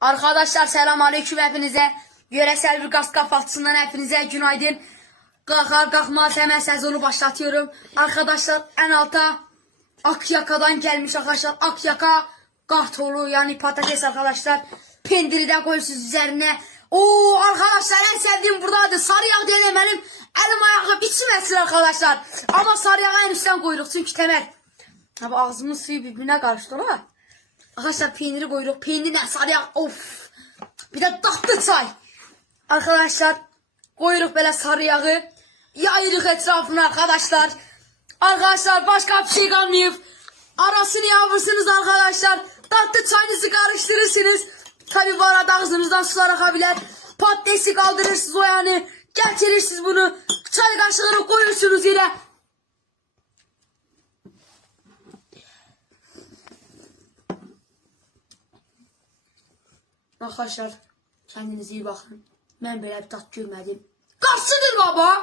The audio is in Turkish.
Arkadaşlar selam aleyküm hepinize. Yöresel bir gaz kafatçısından hepinize günaydın. Kalkar kalkmaz hemen sezonu başlatıyorum. Arkadaşlar en alta Akyaka'dan gelmiş arkadaşlar. Akyaka kartolu yani patates arkadaşlar. Pendiri de koyuyorsunuz üzerine. Oo arkadaşlar en sevdiğim buradadır. Sarı yağ diye benim elim ayağım içmesin arkadaşlar. Ama sarı yağı en üstten koyduk çünkü temel. Abi ağzımın suyu birbirine karıştı ha. Arkadaşlar peyniri koyduk. Peynirle sarı yağ. Of. Bir de tatlı çay. Arkadaşlar koyduk böyle sarı yağı. Yayırık etrafına arkadaşlar. Arkadaşlar başka bir şey kalmıyor. Arasını yapırsınız arkadaşlar. Tatlı çayınızı karıştırırsınız. Tabi bu arada ağzınızdan sular akabilir. Patatesi kaldırırsınız o yani. Getirirsiniz bunu. Çay kaşığını koyuyorsunuz yine. Arkadaşlar kendinize iyi bakın. Ben böyle bir tat görmedim. Karşıdır baba.